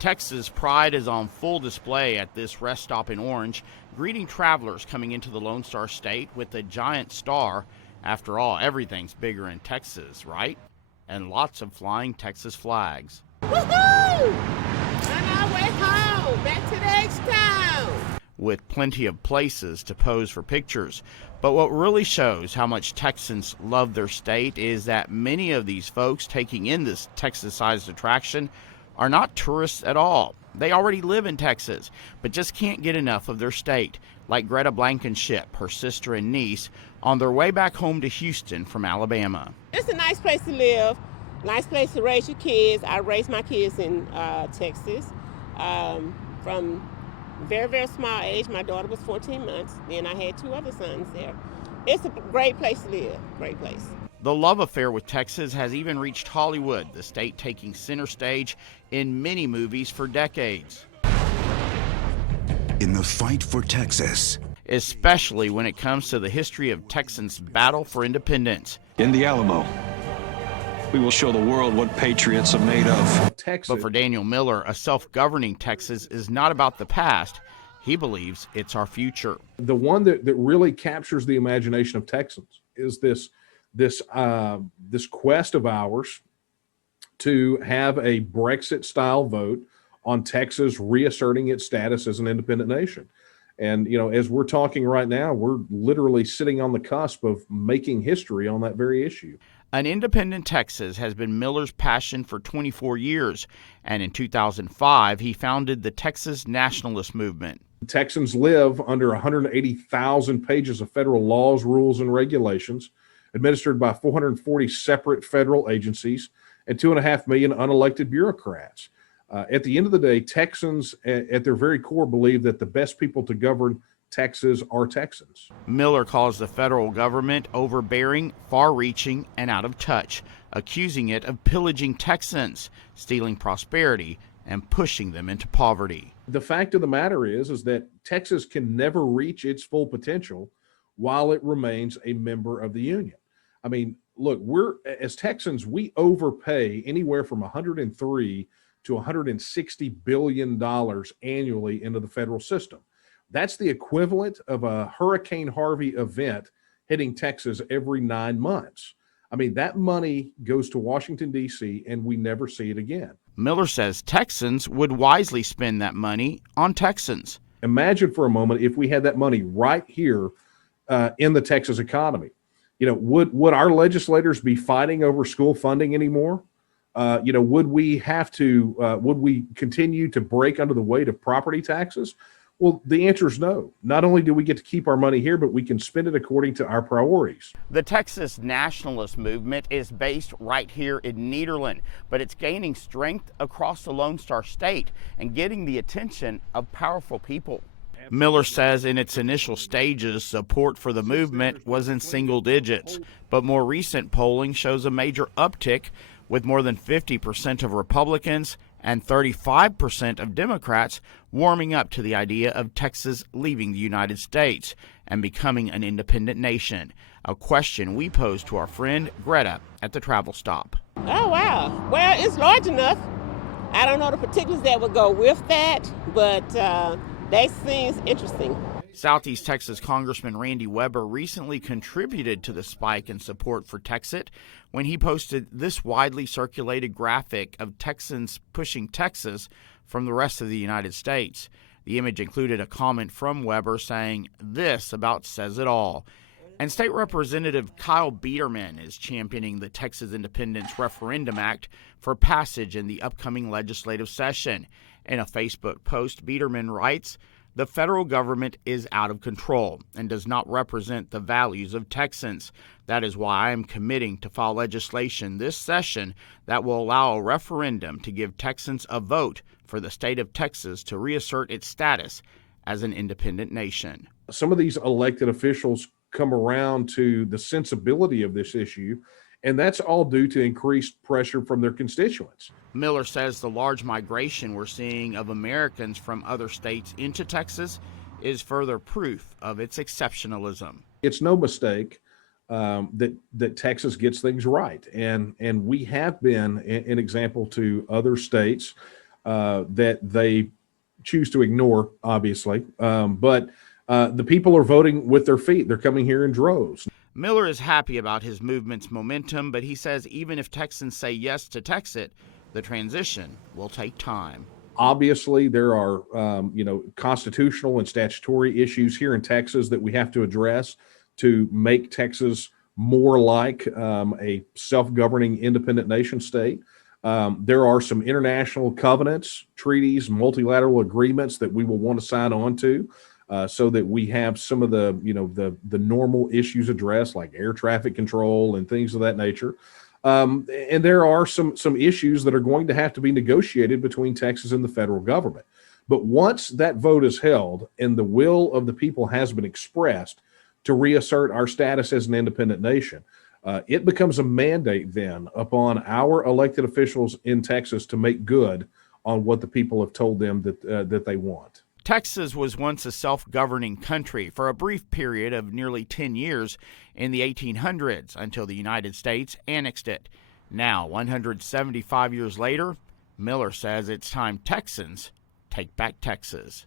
Texas pride is on full display at this rest stop in Orange, greeting travelers coming into the Lone Star State with a giant star. After all, everything's bigger in Texas, right? And lots of flying Texas flags. Woohoo! On our way home, back to the H-Town. With plenty of places to pose for pictures. But what really shows how much Texans love their state is that many of these folks taking in this Texas-sized attraction are not tourists at all. They already live in Texas, but just can't get enough of their state, like Greta Blankenship, her sister and niece, on their way back home to Houston from Alabama. It's a nice place to live, nice place to raise your kids. I raised my kids in Texas from very, very small age. My daughter was 14 months, and I had two other sons there. It's a great place to live, great place. The love affair with Texas has even reached Hollywood, the state taking center stage in many movies for decades. In the fight for Texas, especially when it comes to the history of Texans' battle for independence. In the Alamo, we will show the world what patriots are made of. Texas. But for Daniel Miller, a self-governing Texas is not about the past. He believes it's our future. The one that really captures the imagination of Texans is this quest of ours to have a Brexit-style vote on Texas reasserting its status as an independent nation. And, you know, as we're talking right now, we're literally sitting on the cusp of making history on that very issue. An independent Texas has been Miller's passion for 24 years, and in 2005, he founded the Texas Nationalist Movement. Texans live under 180,000 pages of federal laws, rules, and regulations, administered by 440 separate federal agencies and 2.5 million unelected bureaucrats. At the end of the day, Texans at their very core believe that the best people to govern Texas are Texans. Miller calls the federal government overbearing, far-reaching, and out of touch, accusing it of pillaging Texans, stealing prosperity, and pushing them into poverty. The fact of the matter is that Texas can never reach its full potential while it remains a member of the Union. I mean, look, as Texans, we overpay anywhere from $103 to $160 billion annually into the federal system. That's the equivalent of a Hurricane Harvey event hitting Texas every 9 months. I mean, that money goes to Washington, D.C., and we never see it again. Miller says Texans would wisely spend that money on Texans. Imagine for a moment if we had that money right here in the Texas economy. You know, would our legislators be fighting over school funding anymore? Would we continue to break under the weight of property taxes? Well, the answer is no. Not only do we get to keep our money here, but we can spend it according to our priorities. The Texas Nationalist Movement is based right here in Nederland, but it's gaining strength across the Lone Star State and getting the attention of powerful people. Miller says in its initial stages, support for the movement was in single digits, but more recent polling shows a major uptick, with more than 50% of Republicans and 35% of Democrats warming up to the idea of Texas leaving the United States and becoming an independent nation, a question we posed to our friend Greta at the travel stop. Oh, wow. Well, it's large enough. I don't know the particulars that would go with that, but that seems interesting. Southeast Texas Congressman Randy Weber recently contributed to the spike in support for Texit when he posted this widely circulated graphic of Texans pushing Texas from the rest of the United States. The image included a comment from Weber saying, "This about says it all." And State Representative Kyle Biederman is championing the Texas Independence Referendum Act for passage in the upcoming legislative session. In a Facebook post, Biederman writes, "The federal government is out of control and does not represent the values of Texans. That is why I am committing to file legislation this session that will allow a referendum to give Texans a vote for the state of Texas to reassert its status as an independent nation." Some of these elected officials come around to the sensibility of this issue, and that's all due to increased pressure from their constituents. Miller says the large migration we're seeing of Americans from other states into Texas is further proof of its exceptionalism. It's no mistake that Texas gets things right, and we have been an example to other states that they choose to ignore, obviously. But the people are voting with their feet. They're coming here in droves. Miller is happy about his movement's momentum, but he says even if Texans say yes to Texit, the transition will take time. Obviously, there are constitutional and statutory issues here in Texas that we have to address to make Texas more like a self-governing independent nation state. There are some international covenants, treaties, multilateral agreements that we will want to sign on to so that we have some of the normal issues addressed, like air traffic control and things of that nature. And there are some issues that are going to have to be negotiated between Texas and the federal government. But once that vote is held and the will of the people has been expressed to reassert our status as an independent nation, it becomes a mandate then upon our elected officials in Texas to make good on what the people have told them that they want. Texas was once a self-governing country for a brief period of nearly 10 years in the 1800s until the United States annexed it. Now, 175 years later, Miller says it's time Texans take back Texas.